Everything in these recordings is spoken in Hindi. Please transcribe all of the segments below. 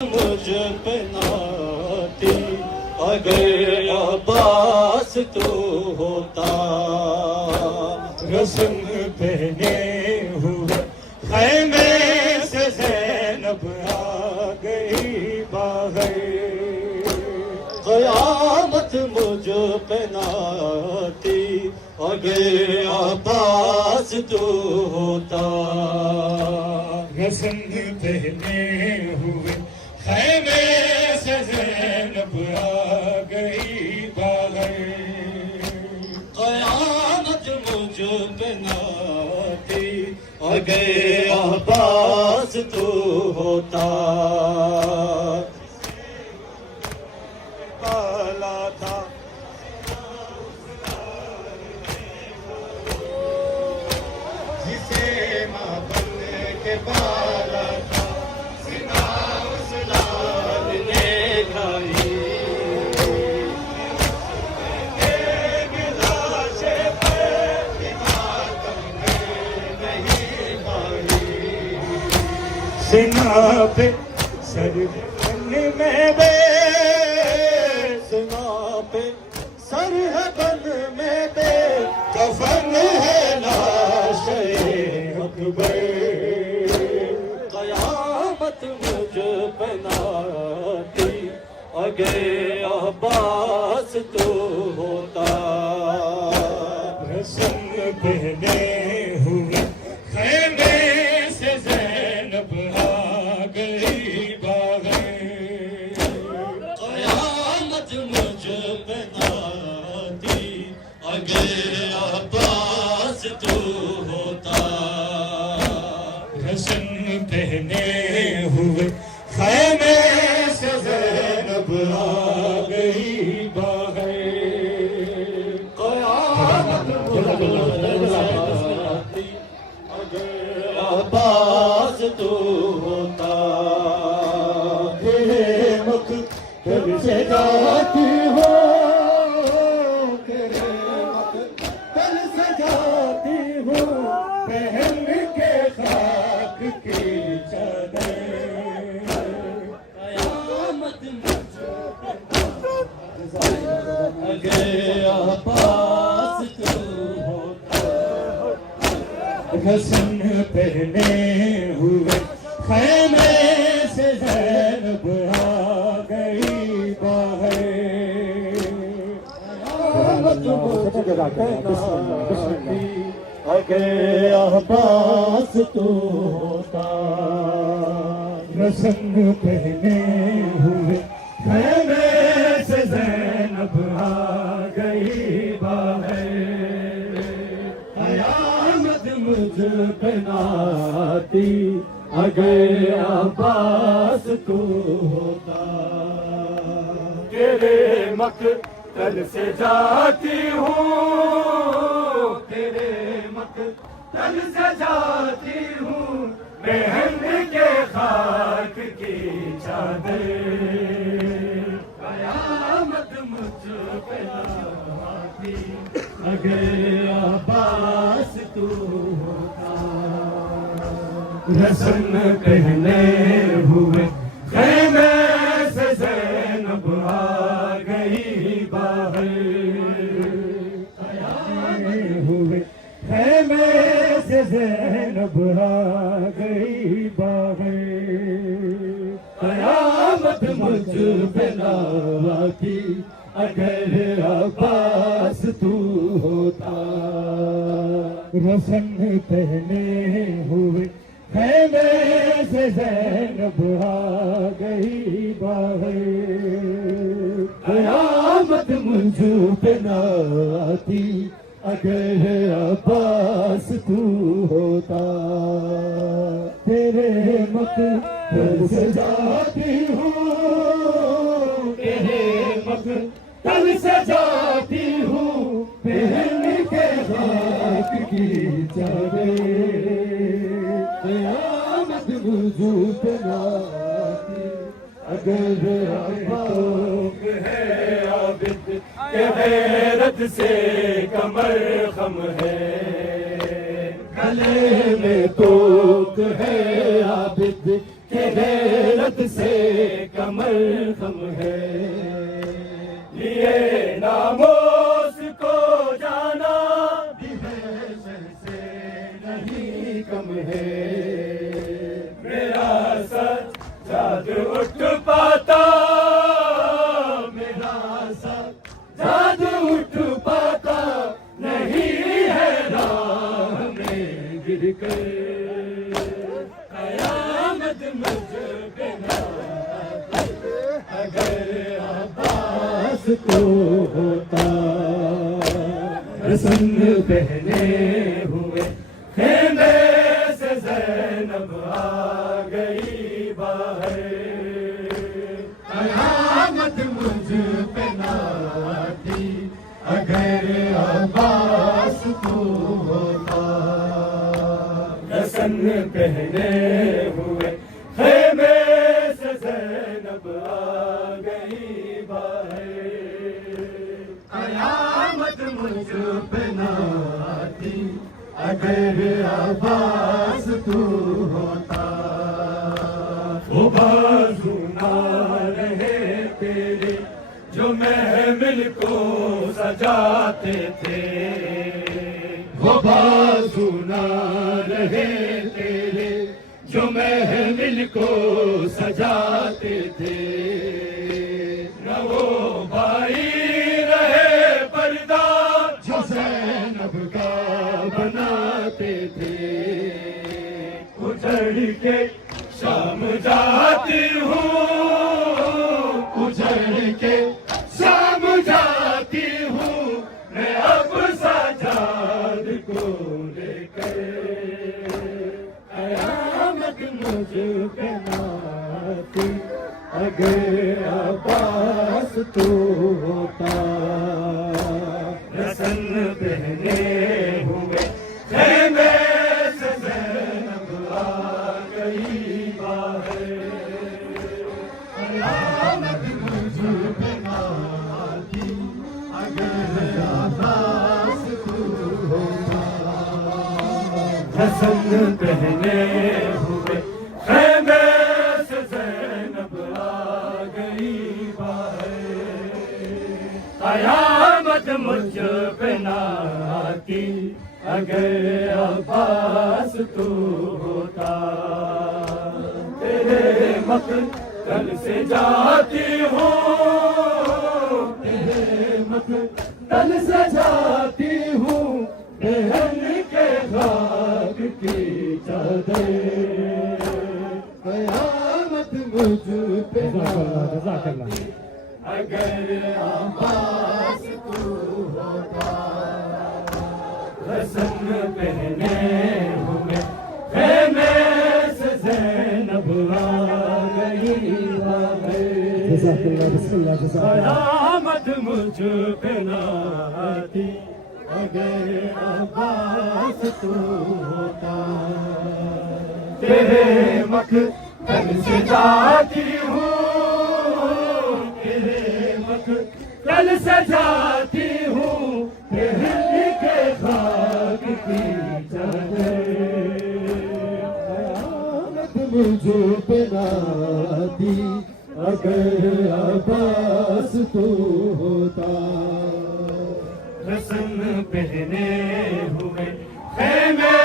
मुझ पे नाती अगर अब्बास तू होता। रस्म पहने हुए खैमे से ज़ैनब आ गई बाहर। क़यामत मुझ पे नाती अगर अब्बास तू होता। रस्म पहने हुए खैमे से ज़ैनब आ गई बाहर। क़यामत मुझ पे नाती अगर अब्बास तू होता। पाला था जिसे माँ बन के पाला था, सिना उस लाल ने खाई। एक लाशे पे मातम नहीं पाई। सिना पे सर में बे, सिना पे सर है बन में बे, कफन है लाशे अकबर। क़यामत मुझ पे नाती अगर अब्बास तू होता। रस्म पहने हुए खैमे से ज़ैनब आ गई बाहर। क़यामत मुझ पे नाती अगर अब्बास तू होता। रस्म पहने हुए खैमे से ज़ैनब आ गई बाहर। क़यामत मुझ पे नाती अगर अब्बास तू होता। तेरे मक़तल से जाती हो, तेरे मक़तल से जाती हो, पहन के खाक की चादर। क़यामत अगर अब्बास तू होता। रस्म पहने हुए खैमे से ज़ैनब आ गई बाहर। अगर अब्बास तू होता। रस्म पहने हुए खैमे से ज़ैनब आ गई बाहर। क़यामत मुझ पे नाती अगर अब्बास तू होता। तेरे मक़तल से जाती हूँ, तेरे मक़तल से जाती हूँ, बहन के खाक की चादर। क़यामत मुझ पे नाती अगर अब्बास तू होता। रस्म पहने हुए खैमे से ज़ैनब आ गई बाहर। हुए खैमे से ज़ैनब आ गई बाहर। क़यामत मुझ पे नाती अगर अब्बास तू होता। रस्म पहने हुए खैमे से ज़ैनब आ गई बाहर। क़यामत मुझ पे नाती अगर अब्बास तू होता। तेरे मक़तल से जाती हूँ, तेरे मक़तल से जाती हूँ, पहन के खाक की चादर। क़यामत मुझ पे नाती अगर अब्बास है आबिद के गैरत से कमर खम है। गले में तोक है आबिद के गैरत से कमर खम है, लिए नामोस को जाना भी है से नहीं कम है। मेरा सज्जाद उठ पाता, मेरा सज्जाद उठ पाता नहीं है राह में गिर कर। कयामत मुझ पे ना अगर अब्बास को होता, रस्म पहने हुए खेमे से ज़ैनब आ गई बाहर। कयामत मुझ पे ना आती अगर अब्बास को होता, रस्म पहने हुए खेमे से ज़ैनब आ गई बाहर। कयामत मुझ पे ना आती अगर अब्बास तू होता। वो बाजू ना रहे तेरे जो महमिल को सजाते थे, वो बाजू ना रहे तेरे जो महमिल को सजाते थे। न वो भाई रहे पर्दा जो ज़ैनब का बनाते थे। उजड़ के शाम जाती हूँ, उजड़ के शाम जाती हूँ मैं अब सजाद को लेकर। कयामत मुझ पे ना आती अगर अब्बास तू होता, रस्म पहने हुए खेमे से ज़ैनब आ गई बाहर। कयामत मुझ पे ना आती अगर अब्बास तू होता, रस्म पहने हुए खेमे से ज़ैनब आ गई बाहर। कयामत मुझ पे ना आती अगर अब्बास तू होता। तेरे मक़तल से जाती हूँ, तेरे मक़तल से जाती हूँ बहन के खाक की चादर। कयामत मुझ पे ना आती अगर अब्बास तू होता, रस्म पहने हुए खेमे से ज़ैनब आ गई बाहर। कयामत मुझ पे ना आती अगर अब्बास तू होता। तेरे मक़तल से जाती हूँ, तेरे मक़तल से जाती हूँ बहन के खाक की चादर। कयामत मुझ पे ना आती अगर अब्बास तू होता, रस्म पहने हुए खेमे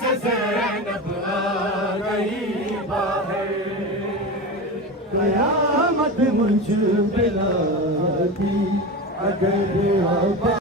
से ज़ैनब आ गई बाहर। कयामत मुझ पे ना आती अगर